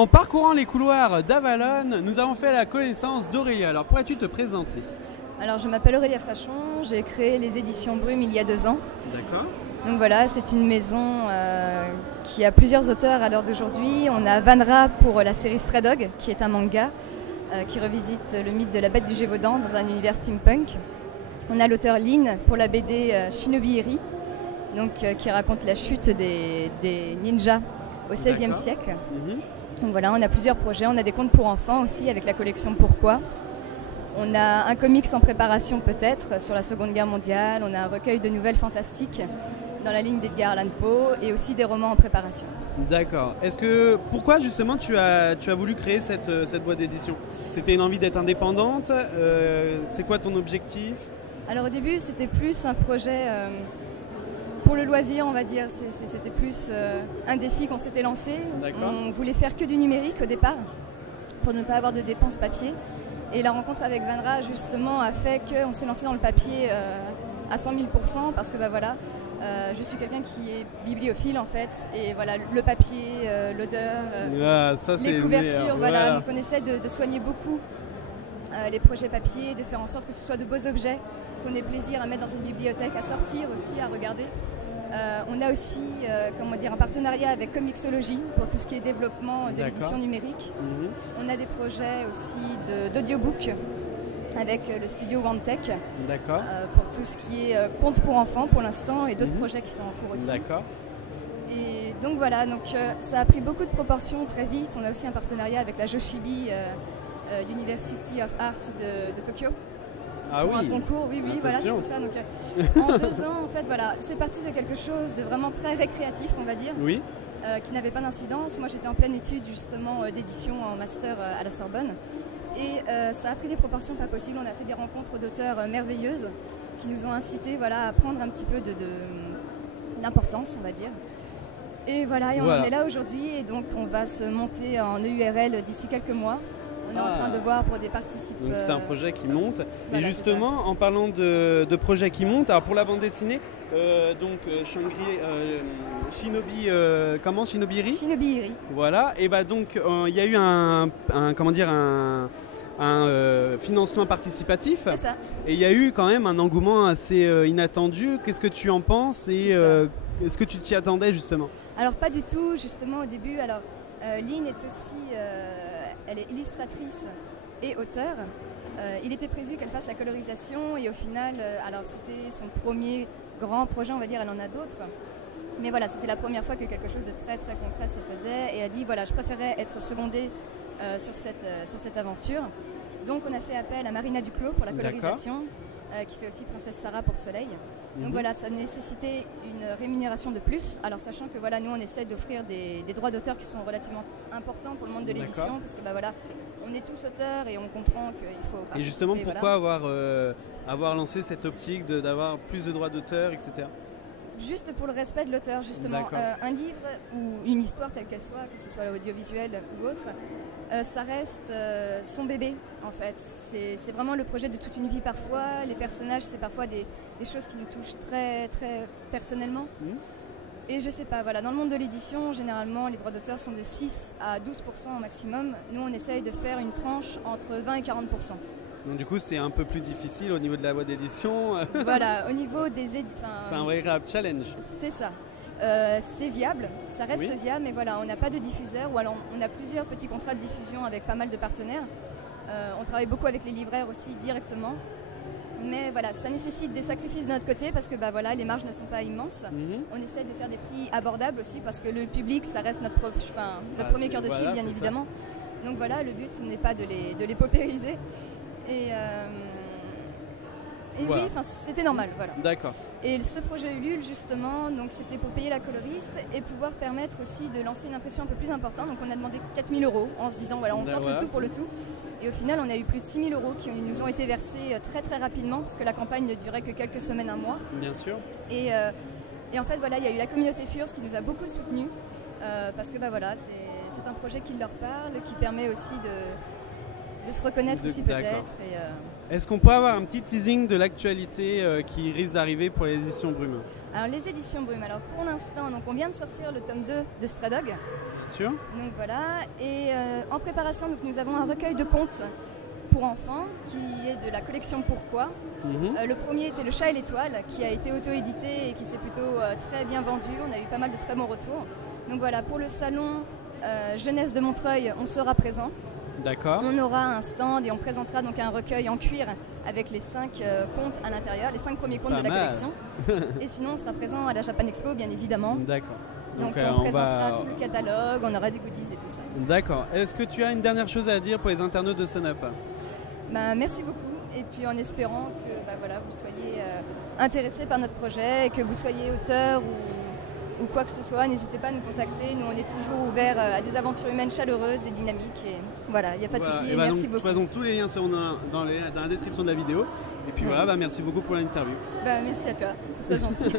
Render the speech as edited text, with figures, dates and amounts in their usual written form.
En parcourant les couloirs d'Avalon, nous avons fait la connaissance d'Aurélia. Alors pourrais-tu te présenter? Alors je m'appelle Aurélia Frachon, j'ai créé les éditions Brume il y a 2 ans. D'accord. Donc voilà, c'est une maison qui a plusieurs auteurs à l'heure d'aujourd'hui. On a Vanra pour la série Stray Dog, qui est un manga qui revisite le mythe de la bête du Gévaudan dans un univers steampunk. On a l'auteur Lin pour la BD Shinobi Eri, donc, qui raconte la chute des ninjas au XVIe siècle. Donc voilà, on a plusieurs projets, on a des contes pour enfants aussi avec la collection Pourquoi. On a un comics en préparation peut-être sur la Seconde Guerre mondiale, on a un recueil de nouvelles fantastiques dans la ligne d'Edgar Allan Poe et aussi des romans en préparation. D'accord. Pourquoi justement tu as voulu créer cette boîte d'édition? C'était une envie d'être indépendante? C'est quoi ton objectif? Alors au début c'était plus un projet pour le loisir, on va dire. C'était plus un défi qu'on s'était lancé. On voulait faire que du numérique au départ pour ne pas avoir de dépenses papier. Et la rencontre avec Vanra justement a fait qu'on s'est lancé dans le papier à 100 000 % parce que voilà, je suis quelqu'un qui est bibliophile en fait, et voilà, le papier, l'odeur, les couvertures, voilà. Donc on essaie de soigner beaucoup les projets papier, de faire en sorte que ce soit de beaux objets, qu'on ait plaisir à mettre dans une bibliothèque, à sortir aussi, à regarder. On a aussi un partenariat avec Comixology pour tout ce qui est développement de l'édition numérique. On a des projets aussi d'audiobook avec le studio OneTech pour tout ce qui est contes pour enfants pour l'instant et d'autres projets qui sont en cours aussi. Et donc voilà, ça a pris beaucoup de proportions très vite. On a aussi un partenariat avec la Joshibi University of Art de Tokyo. Ah pour oui. un concours, oui, voilà, c'est pour ça. Donc, en 2 ans, en fait, voilà, c'est parti de quelque chose de vraiment très récréatif, on va dire, qui n'avait pas d'incidence. Moi, j'étais en pleine étude justement d'édition en master à la Sorbonne, et ça a pris des proportions pas possibles. On a fait des rencontres d'auteurs merveilleuses qui nous ont incités, voilà, à prendre un petit peu d'importance, on va dire. Et voilà, on en est là aujourd'hui, et donc on va se monter en EURL d'ici quelques mois. On est en train de voir pour des participants. Donc c'est un projet qui monte. Voilà, et justement, en parlant de projets qui montent, alors pour la bande dessinée, Shinobi Eri. Shinobi Eri. Voilà. Et donc il y a eu un financement participatif. C'est ça. Et il y a eu quand même un engouement assez inattendu. Qu'est-ce que tu en penses et est-ce que tu t'y attendais justement? Alors pas du tout, justement au début. Alors Lynn est aussi elle est illustratrice et auteure. Il était prévu qu'elle fasse la colorisation et au final, alors c'était son premier grand projet, on va dire, elle en a d'autres. Mais voilà, c'était la première fois que quelque chose de très très concret se faisait et elle a dit voilà, je préférais être secondée sur cette aventure. Donc on a fait appel à Marina Duclos pour la colorisation, qui fait aussi Princesse Sarah pour Soleil. Donc voilà, ça nécessitait une rémunération de plus. Alors sachant que voilà, nous on essaie d'offrir des droits d'auteur qui sont relativement importants pour le monde de l'édition, parce que voilà, on est tous auteurs et on comprend qu'il faut participer. Et justement, pourquoi avoir lancé cette optique d'avoir plus de droits d'auteur, etc. Juste pour le respect de l'auteur, justement. Un livre ou une histoire telle qu'elle soit, que ce soit audiovisuel ou autre, ça reste son bébé, en fait. C'est vraiment le projet de toute une vie parfois. Les personnages, c'est parfois des choses qui nous touchent très, très personnellement. Et je sais pas, voilà, dans le monde de l'édition, généralement, les droits d'auteur sont de 6 à 12% au maximum. Nous, on essaye de faire une tranche entre 20 et 40%. Donc du coup, c'est un peu plus difficile au niveau de la boîte d'édition. Voilà, au niveau des c'est un véritable challenge. C'est ça. C'est viable, ça reste viable, mais voilà, on n'a pas de diffuseur, ou alors on a plusieurs petits contrats de diffusion avec pas mal de partenaires. On travaille beaucoup avec les libraires aussi directement. Mais voilà, ça nécessite des sacrifices de notre côté parce que voilà, les marges ne sont pas immenses. On essaie de faire des prix abordables aussi parce que le public, ça reste notre premier cœur de cible, bien évidemment. Donc voilà, le but n'est pas de les paupériser. Et oui, c'était normal, voilà. D'accord. Et ce projet Ulule, justement, donc c'était pour payer la coloriste et pouvoir permettre aussi de lancer une impression un peu plus importante. Donc on a demandé 4 000 € en se disant, voilà, on tente le tout pour le tout. Et au final, on a eu plus de 6 000 € qui nous ont été versés très très rapidement parce que la campagne ne durait que quelques semaines, un mois. Bien sûr. Et en fait, voilà, il y a eu la communauté FURS qui nous a beaucoup soutenus parce que voilà, c'est un projet qui leur parle, qui permet aussi de se reconnaître aussi peut-être. Est-ce qu'on peut avoir un petit teasing de l'actualité qui risque d'arriver pour les éditions Brume? Alors les éditions Brume, alors pour l'instant, donc on vient de sortir le tome 2 de Stray Dog. sûr. Donc voilà, et en préparation, donc, nous avons un recueil de contes pour enfants qui est de la collection Pourquoi. Le premier était Le Chat et l'Étoile, qui a été auto-édité et qui s'est plutôt très bien vendu. On a eu pas mal de très bons retours. Donc voilà, pour le salon Jeunesse de Montreuil, on sera présent. D'accord. On aura un stand et on présentera donc un recueil en cuir avec les 5 contes à l'intérieur, les 5 premiers contes de la collection. Et sinon, on sera présent à la Japan Expo, bien évidemment. D'accord. Donc on présentera tout le catalogue, on aura des goodies et tout ça. D'accord. Est-ce que tu as une dernière chose à dire pour les internautes de Son Up? Merci beaucoup. Et puis en espérant que vous soyez intéressés par notre projet et que vous soyez auteur ou quoi que ce soit, n'hésitez pas à nous contacter. Nous, on est toujours ouverts à des aventures humaines chaleureuses et dynamiques. Et voilà, il n'y a pas de souci. Merci beaucoup. De toute façon, tous les liens seront dans la description de la vidéo. Et puis voilà, merci beaucoup pour l'interview. Merci à toi, c'est très gentil.